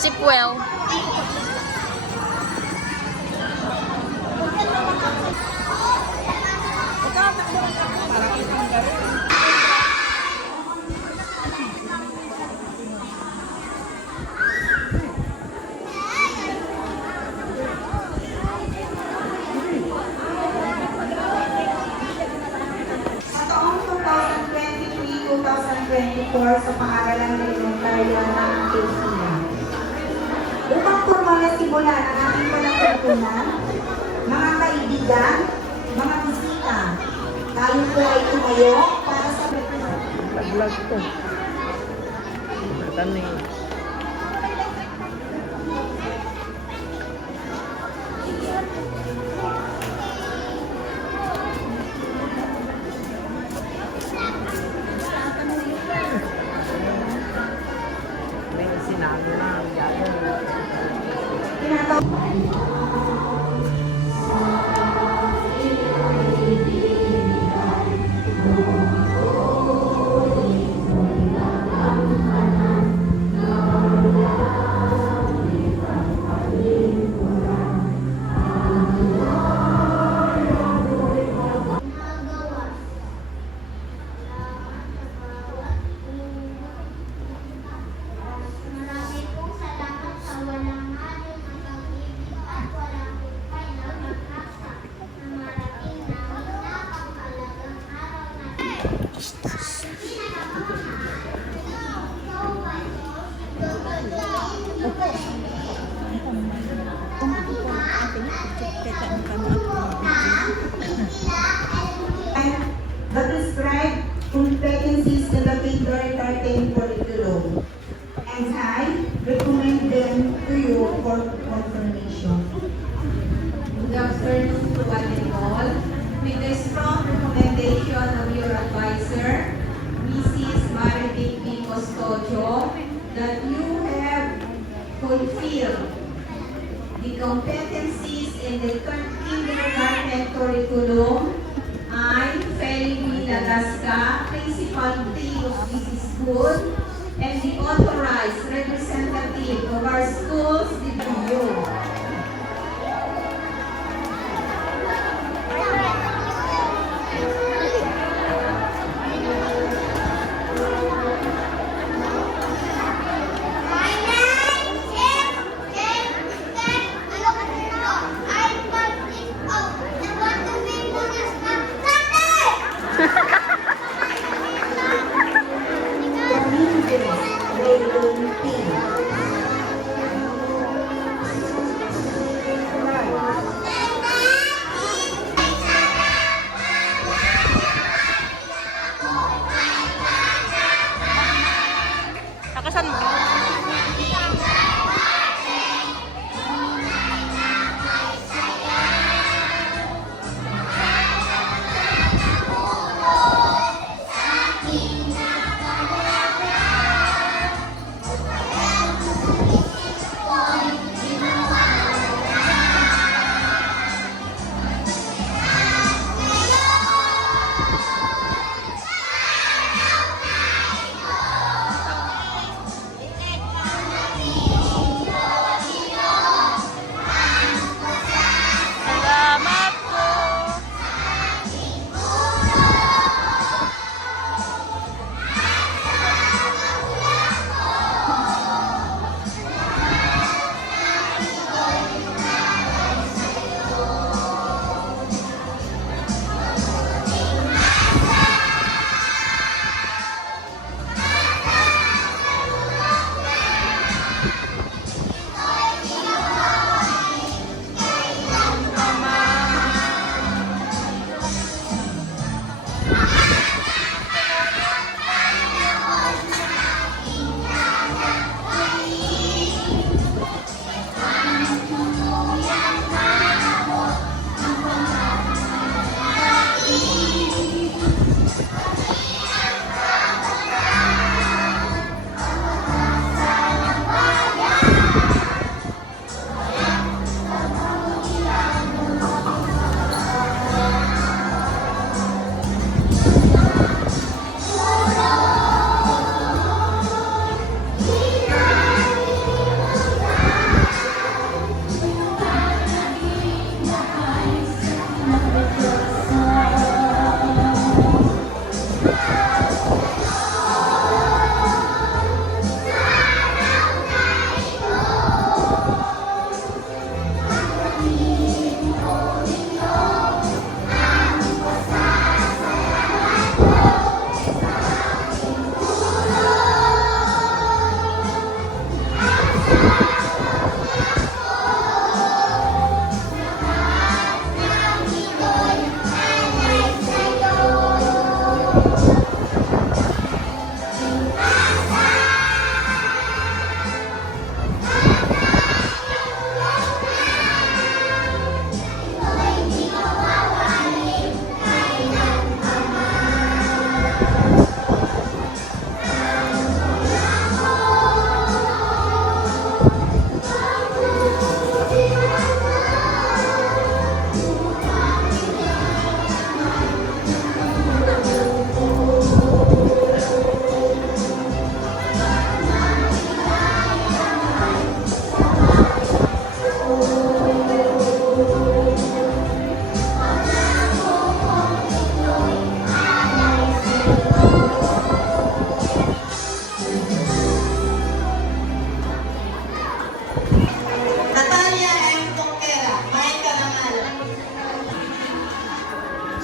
Sip well. Taong 2023-2024 sa paaralang elementarya ng Quezon. Upang formal na simulan ang ating panagpunan, mga kaibigan, mga bisita, tayo po ay tumayo para sa Vlog ko. Tanay. Sinabi na ang gagawin. Marami pong salamat sa walang halo ng pag-ibig at walang hukay na pag-asa na marating namin na pangkalagang araw na the prescribed competencies in the kindergarten curriculum, and I recommend them to you for confirmation. Good afternoon to one and all. With the strong recommendation of your advisor, Mrs. Maritik P. Custodio, that you have fulfilled the competencies in the kindergarten curriculum. I, Feli B. Lagasca, Principal of this school, and the authorized representative of our schools, the you. My name is Ano ka dito? I'm Patrick O. I want to be police na Sunday!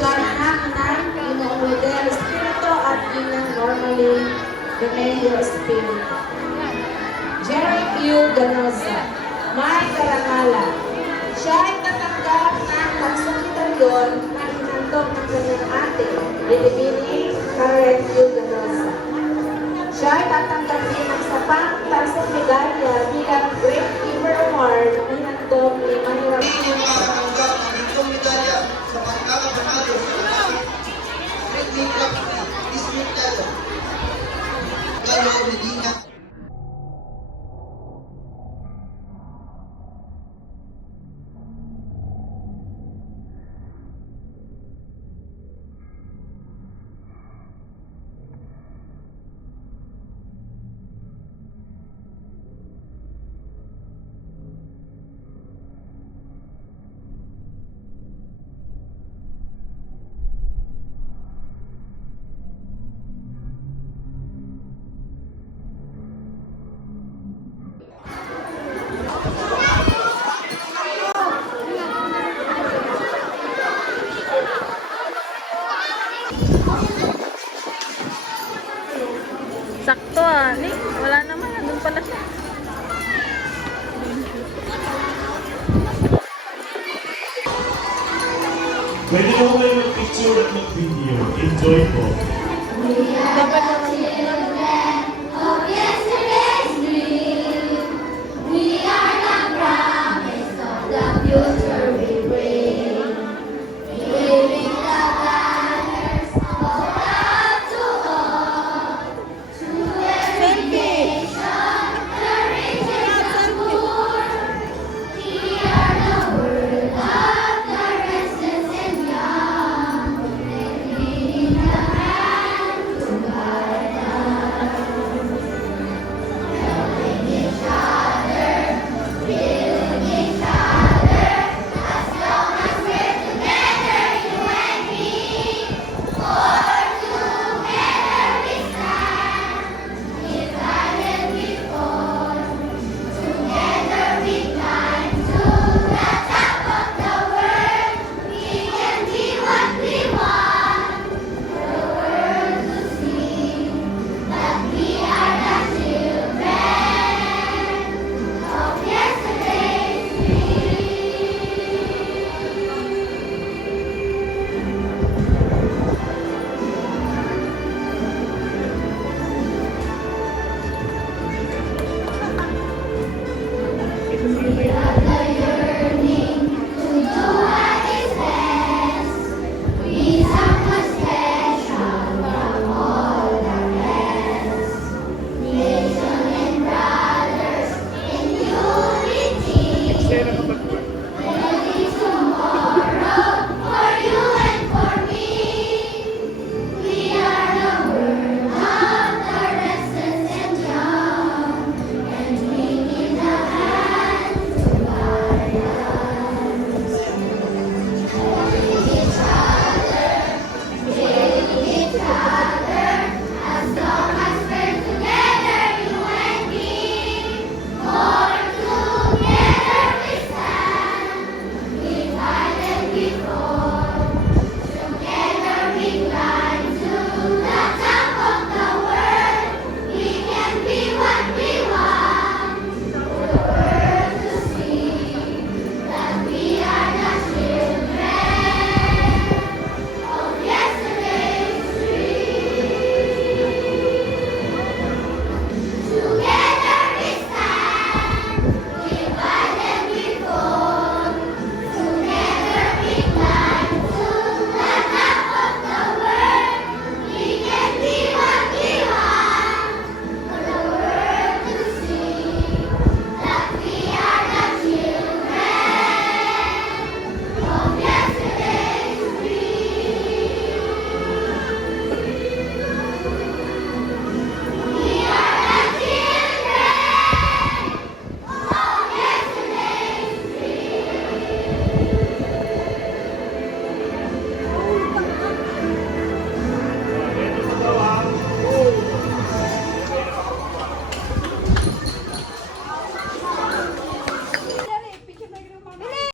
Siya ang anak ng Ginoong Rodel Espiritu at Inang Normally Remedio Espiritu. Jerry Q. Ganosa, may karangalan. Siya ay tatanggap ng pagsukitaryon na hinandog ng kanyang ate, Binibining Karen Q. Ganosa. Siya ay tatanggap din ng sapang tasong medalya bilang Great Giver Award na hinandog ni Manuel Q. Sa pagkakapanalo sa Ridley Club Ismitado. Kayo Medina. Sakto ah. Ni, wala naman. Nandun pala siya. Pwede mo kayo mag-picture at mag-video. Enjoy po. Dapat naman